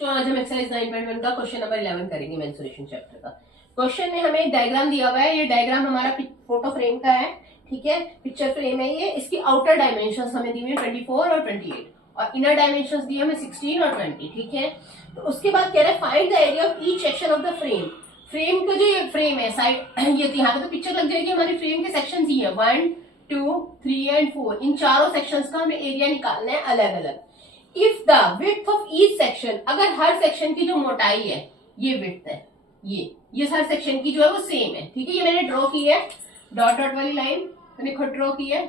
तो आज हम एक्सरसाइज 9.1 का क्वेश्चन नंबर 11 करेंगे मेंसुरेशन चैप्टर का। क्वेश्चन में हमें एक डायग्राम दिया हुआ है। ये डायग्राम हमारा फोटो फ्रेम का है, ठीक है, पिक्चर फ्रेम है ये। इसकी आउटर डायमेंशंस हमें दी हुई है 24 और 28 और इनर डायमेंशंस दिए हमें 16 और 20, ठीक है। तो उसके बाद कह रहे हैं find the area of each section of the frame. Frame का जो ये फ्रेम है साइड, ये यहाँ पे तो पिक्चर लग जाएगी। हमारी फ्रेम के सेक्शन ही है 1, 2, 3 एंड 4। इन चारों सेक्शंस का हमें एरिया निकालना है अलग अलग। If the width of each section, अगर हर सेक्शन की जो मोटाई है, ये विड्थ है, ये हर सेक्शन की जो है वो सेम है, ठीक है। ये मैंने ड्रॉ की है, डॉट डॉट वाली लाइन मैंने खुद ड्रॉ की है।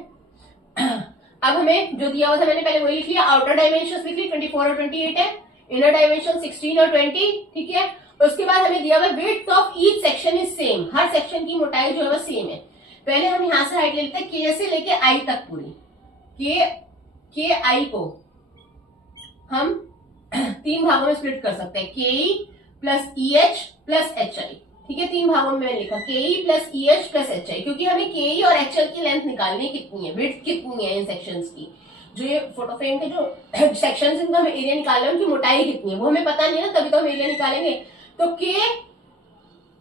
अब हमें जो दिया हुआ था मैंने पहले वही लिख लिया। आउटर डायमेंशन लिख ली 24 और 28 है, इनर डायमेंशन 16 और 20, ठीक है। उसके बाद हमें दिया हुआ width of each section is same, her section की मोटाई जो है वो सेम है। पहले हम यहां से हाइट ले लेते हैं के से लेके आई तक पूरी। के आई को हम 3 भागों में स्प्लिट कर सकते हैं, के E plus E H plus H I, ठीक है। 3 भागों में मैंने लिखा के E plus E H plus H I, क्योंकि हमें के ई और एच एल की लेंथ निकालनी है, कितनी है, विड्थ कितनी है इन सेक्शंस की। जो ये फोटो फ्रेम के जो सेक्शंस इनका हमें एरिया निकालना है, उनकी मोटाई कितनी है वो हमें पता नहीं है ना, तभी तो हम एरिया निकालेंगे। तो के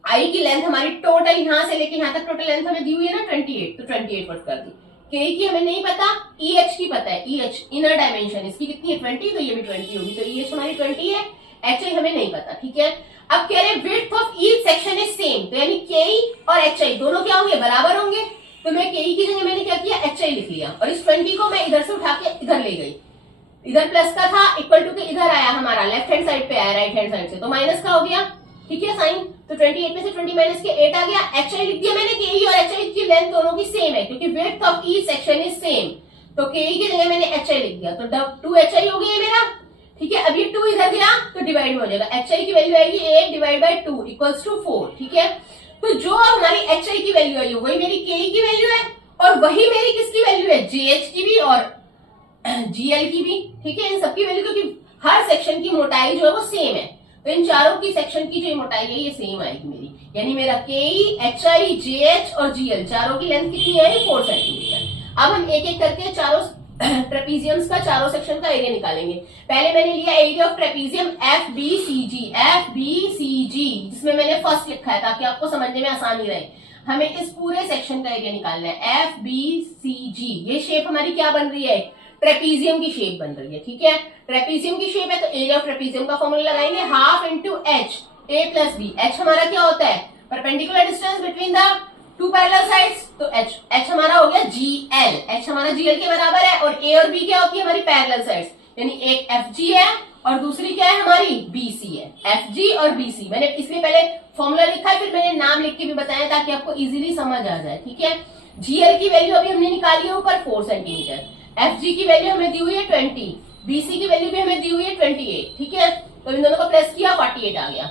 आई की लेंथ हमारी टोटल यहां से लेके यहां तक टोटल लेंथ हमें दी हुई है ना 28, तो 28 पुट कर दी। के की हमें नहीं पता, ई एच की पता है, ई एच इनर डायमेंशन इसकी कितनी है 20, तो ये भी 20 होगी, तो ई एच हमारी 20 है, एच आई हमें नहीं पता, ठीक है। अब कह रहे हैं width of each section is same, तो यानी के ई और एच आई दोनों क्या होंगे, बराबर होंगे। तो मैं के ई की जगह मैंने क्या किया, एच आई लिख लिया, और इस 20 को मैं इधर से उठा के इधर ले गई। इधर प्लस का था, इक्वल टू के इधर आया, हमारा लेफ्ट हैंड साइड पे आया राइट हैंड साइड से, तो माइनस का हो गया, ठीक है साइन। तो 28 में से 20 माइनस के 8 आ गया। एच आई लिख दिया मैंने, के ई और एच आई की लेंथ दोनों की सेम है, क्योंकि width of each section is same, तो के ई की जगह मैंने एच आई लिख दिया, तो 2 एच आई हो गया मेरा, ठीक है। अब ये 2 इधर गया तो डिवाइड हो जाएगा, एच आई की वैल्यू आएगी 8 डिवाइड बाई 2 इक्वल्स टू 4, ठीक है। तो जो हमारी एच आई की वैल्यू आई वही मेरी के ई की वैल्यू है, और वही मेरी किसकी वैल्यू है, जे एच की भी और जीएल की भी, ठीक है। इन सबकी वैल्यू, क्योंकि हर सेक्शन की मोटाई जो है वो सेम है, तो इन चारों की सेक्शन की जो मोटाई है ये सेम आएगी मेरी, यानी मेरा के ई, एच आई, जे एच और जीएल चारों की लेंथ कितनी है, 4 सेंटीमीटर। अब हम एक एक करके चारों ट्रेपीजियम्स का, चारों सेक्शन का एरिया निकालेंगे। पहले मैंने लिया area of trapezium F B C G, F B C G, जिसमें मैंने फर्स्ट लिखा है ताकि आपको समझने में आसानी रहे। हमें इस पूरे सेक्शन का एरिया निकालना है, एफ बी सी जी। ये शेप हमारी क्या बन रही है, ट्रेपीजियम की शेप बन रही है, ठीक है। ट्रेपीजियम की शेप है तो एरिया ऑफ ट्रेपीजियम का फॉर्मूला लगाएंगे, half into H, A plus B. H हमारा क्या होता है, perpendicular distance between the 2 parallel sides, तो एच हमारा हो गया जीएल, एच हमारा जीएल के बराबर है। और ए और बी क्या होती है हमारी पैरेलल साइड्स, यानी एक एफ जी है और दूसरी क्या है हमारी बीसी है, एफ जी और बीसी। मैंने इसलिए पहले फॉर्मूला लिखा है, फिर मैंने नाम लिख के भी बताया ताकि आपको इजीली समझ आ जाए, ठीक है। जीएल की वैल्यू अभी हमने निकाली है ऊपर 4 सेंटीमीटर, एफ जी की वैल्यू हमें दी हुई है 20, बीसी की वैल्यू भी हमें दी हुई है 28, ठीक है। तो इन दोनों को प्लस किया 48 आ गया,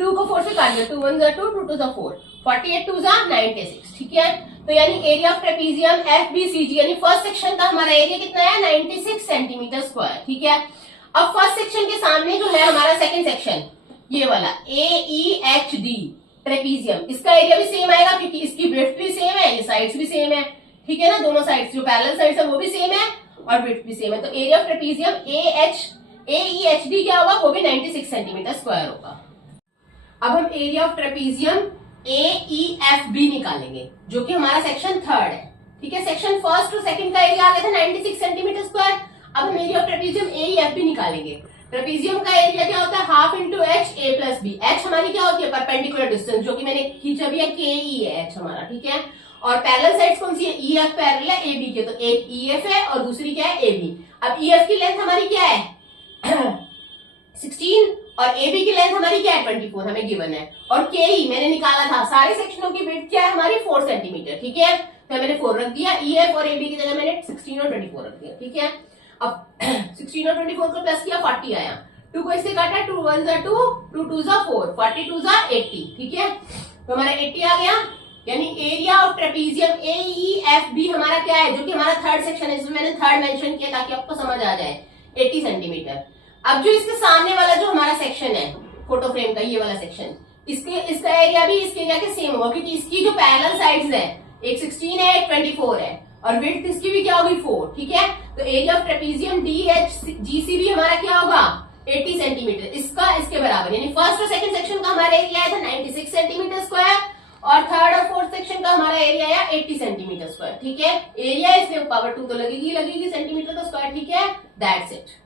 2 को 4 से काट दिया, 2 1 2 2 2 4, 48 2 96, ठीक है। तो यानी area of trapezium F B C G, यानी फर्स्ट सेक्शन का हमारा एरिया कितना है 96 सेंटीमीटर स्क्वायर, ठीक है। अब फर्स्ट सेक्शन के सामने जो है हमारा सेकंड सेक्शन, ये वाला ए ई एच डी ट्रेपीजियम, इसका एरिया भी सेम आएगा क्योंकि इसकी विड्थ भी सेम है, ये साइड्स भी सेम है, ठीक है ना। दोनों साइड्स जो पैरेलल साइड्स है वो भी सेम है और विड्थ भी सेम है, तो area of trapezium A E H D क्या होगा, वो भी 96 सेंटीमीटर स्क्वायर होगा। अब हम area of trapezium A E F B निकालेंगे, जो कि हमारा सेक्शन थर्ड है, ठीक है। सेक्शन फर्स्ट और सेकंड का एरिया आ गया था 96 सेंटीमीटर स्क्वायर। अब हम area of trapezium A E F B निकालेंगे। ट्रेपीजियम का एरिया क्या होता है, half into H, A plus B. H हमारी क्या होती है, परपेंडिकुलर डिस्टेंस, जो कि मैंने खींचा भी है, के ई है एच हमारा, ठीक है। और पैरेलल साइड्स कौन सी है, ई एफ पैरेलल है ए बी के, तो एक ई एफ है और दूसरी क्या है ए बी। अब ई एफ की लेंथ हमारी क्या है 16 और ए बी की लेंथ हमारी क्या है 24 हमें गिवन है, और के ई मैंने निकाला था, सारे सेक्शनों की विड्थ क्या है हमारी 4 सेंटीमीटर, ठीक है। तो मैंने 4 रख दिया, ई एफ और ए बी की जगह मैंने 16 और 24 रख दिया, ठीक है। अब 16 और 24 को प्लस किया 40 आया, 2 को इससे काटा, 2 1 2 2 2 4, 42 80, ठीक है। तो हमारा 80 आ गया, यानी area of trapezium A E F B हमारा क्या है, जो कि हमारा थर्ड सेक्शन है, इसमें मैंने थर्ड मेंशन किया ताकि आपको समझ आ जाए, 80 सेंटीमीटर। अब जो इसके सामने वाला जो हमारा सेक्शन है फोटो फ्रेम का, ये वाला सेक्शन, इसका एरिया भी इसके एरिया के सेम होगा, क्योंकि इसकी जो पैरेलल साइड्स है, एक 16 है एक 24 है, और विड्थ इसकी भी क्या होगी 4, ठीक है। तो area of trapezium D H G C भी हमारा क्या होगा 80 सेंटीमीटर, इसका इसके बराबर, यानी फर्स्ट और सेकंड सेक्शन का हमारा एरिया आया था 96 सेंटीमीटर स्क्वायर और थर्ड और फोर्थ सेक्शन का हमारा एरिया आया 80 सेंटीमीटर स्क्वायर। ठीक है, एरिया इसमें पावर 2 तो लगेगी सेंटीमीटर का स्क्वायर। ठीक है, दैट्स इट।